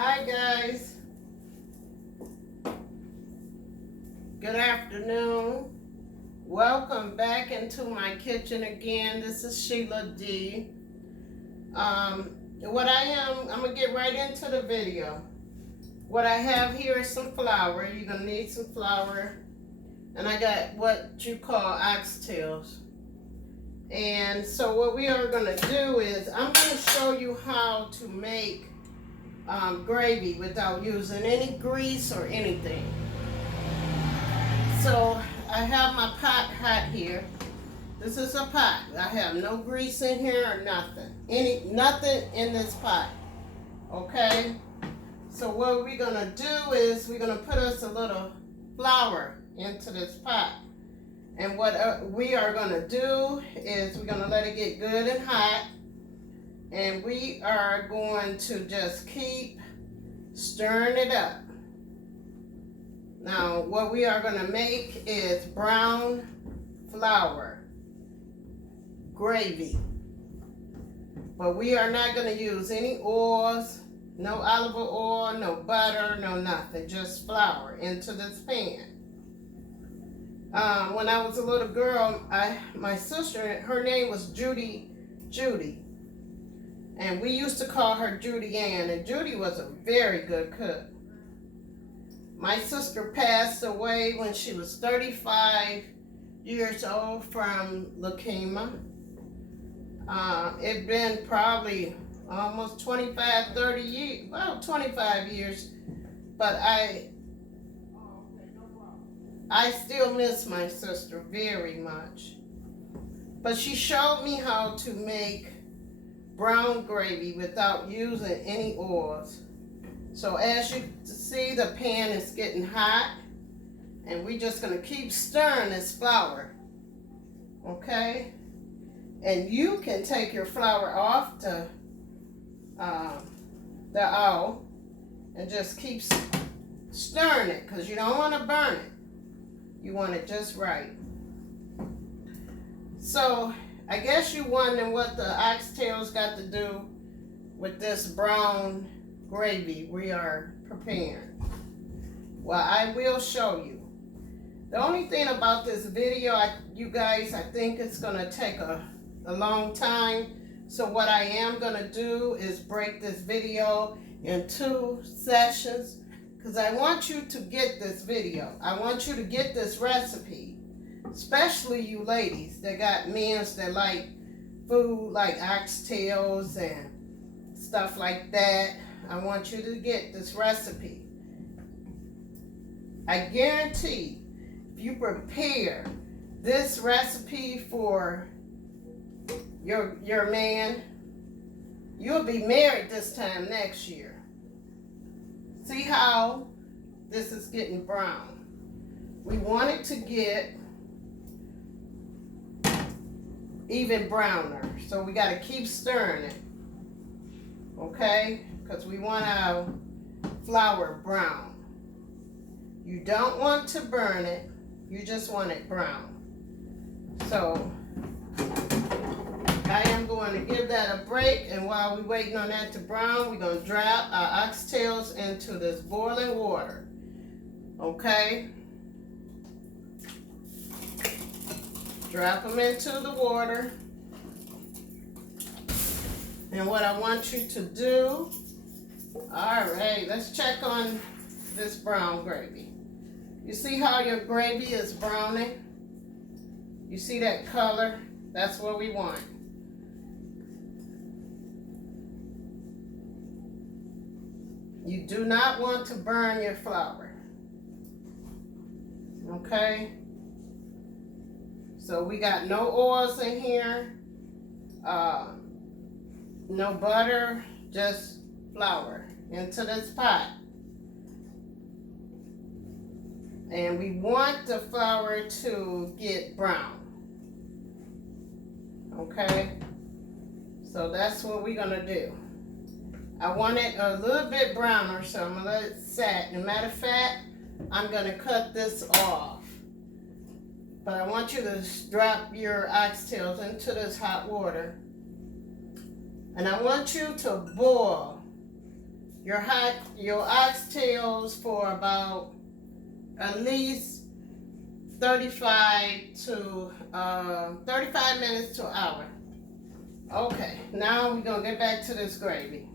Hi guys, good afternoon. Welcome back into my kitchen again. This is Sheila D. I'm gonna get right into the video. What I have here is some flour. You're gonna need some flour. And I got what you call oxtails. And so what we are gonna do is, I'm gonna show you how to make gravy without using any grease or anything. So I have my pot hot here. This is a pot. I have no grease in here or nothing. Nothing in this pot. Okay? So what we're gonna do is we're gonna put us a little flour into this pot. And what we are gonna do is we're gonna let it get good and hot. And we are going to just keep stirring it up. Now, what we are going to make is brown flour gravy. But we are not going to use any oils, no olive oil, no butter, no nothing. Just flour into this pan. When I was a little girl, my sister, her name was Judy. And we used to call her Judy Ann, and Judy was a very good cook. My sister passed away when she was 35 years old from leukemia. It'd been probably almost 25, 30 years, well, 25 years, but I still miss my sister very much. But she showed me how to make brown gravy without using any oils. So as you see, the pan is getting hot, and we're just going to keep stirring this flour. Okay? And you can take your flour off the oil and just keep stirring it, because you don't want to burn it. You want it just right. So I guess you're wondering what the oxtails got to do with this brown gravy we are preparing. Well, I will show you. The only thing about this video, you guys, I think it's going to take a long time. So what I am going to do is break this video in 2 sessions, because I want you to get this video. I want you to get this recipe. Especially you ladies that got men that like food like oxtails and stuff like that. I want you to get this recipe. I guarantee if you prepare this recipe for your man, you'll be married this time next year. See how this is getting brown? We want it to get even browner, so we got to keep stirring it, okay, because we want our flour brown. You don't want to burn it, you just want it brown. So I am going to give that a break, and while we're waiting on that to brown, we're going to drop our oxtails into this boiling water. Okay? Drop them into the water. And what I want you to do, all right, let's check on this brown gravy. You see how your gravy is browning? You see that color? That's what we want. You do not want to burn your flour. Okay? So we got no oils in here, no butter, just flour into this pot. And we want the flour to get brown. Okay? So that's what we're going to do. I want it a little bit browner, so I'm going to let it set. As a matter of fact, I'm going to cut this off. But I want you to drop your oxtails into this hot water. And I want you to boil your oxtails for about at least 35 minutes to an hour. Okay, now we're gonna get back to this gravy.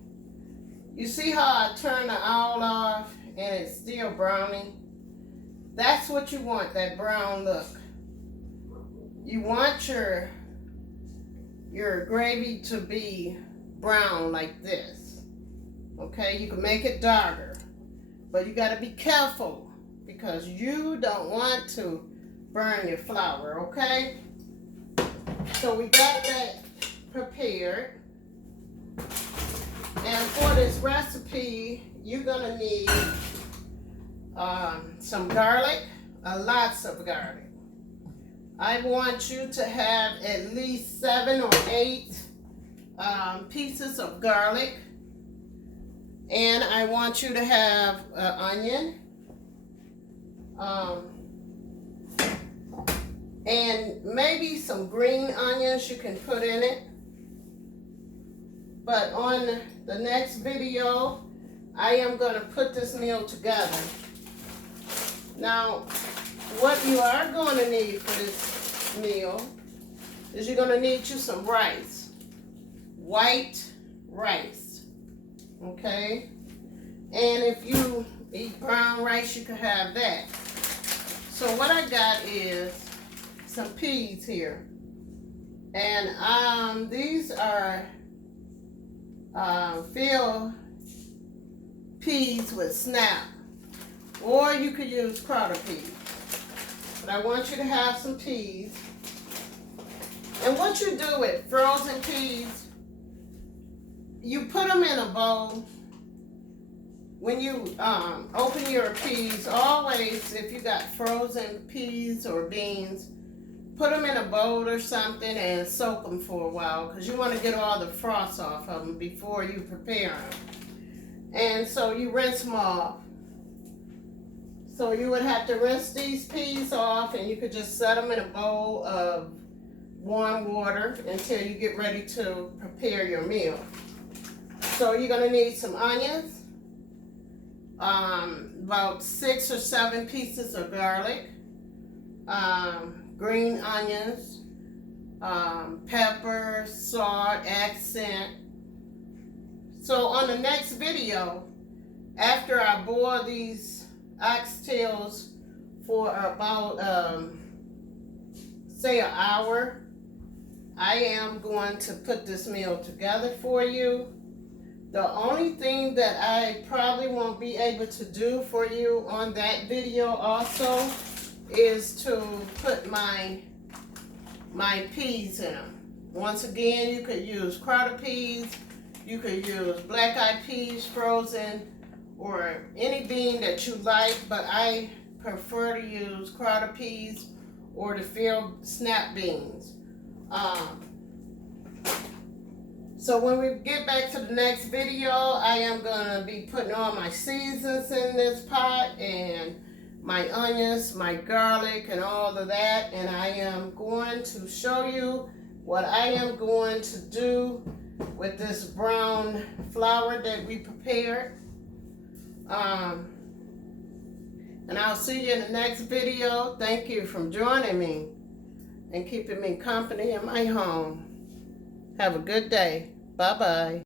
You see how I turn the oil off and it's still browning? That's what you want, that brown look. You want your gravy to be brown like this. Okay, you can make it darker, but you gotta be careful because you don't want to burn your flour, okay? So we got that prepared. And for this recipe, you're gonna need some garlic, lots of garlic. I want you to have at least 7 or 8 pieces of garlic. And I want you to have an onion. And maybe some green onions you can put in it. But on the next video, I am going to put this meal together. Now, what you are going to need for this meal is you're going to need you some rice. White rice. Okay? And if you eat brown rice, you can have that. So what I got is some peas here. And these are field peas with snap, or you could use crowder peas. But I want you to have some peas. And what you do with frozen peas, you put them in a bowl. When you open your peas, always, if you got frozen peas or beans, put them in a bowl or something and soak them for a while because you want to get all the frost off of them before you prepare them. And so you rinse them off. So you would have to rinse these peas off, and you could just set them in a bowl of warm water until you get ready to prepare your meal. So you're going to need some onions, about 6 or 7 pieces of garlic, green onions, pepper, salt, accent. So on the next video, after I boil these oxtails for about, say an hour, I am going to put this meal together for you. The only thing that I probably won't be able to do for you on that video also is to put my peas in them. Once again, you could use crowder peas, you could use black-eyed peas frozen, or any bean that you like, but I prefer to use crowder peas or the field snap beans. So when we get back to the next video, I am going to be putting all my seasons in this pot, and my onions, my garlic, and all of that. And I am going to show you what I am going to do with this brown flour that we prepared. And I'll see you in the next video. Thank you for joining me and keeping me company in my home. Have a good day. Bye-bye.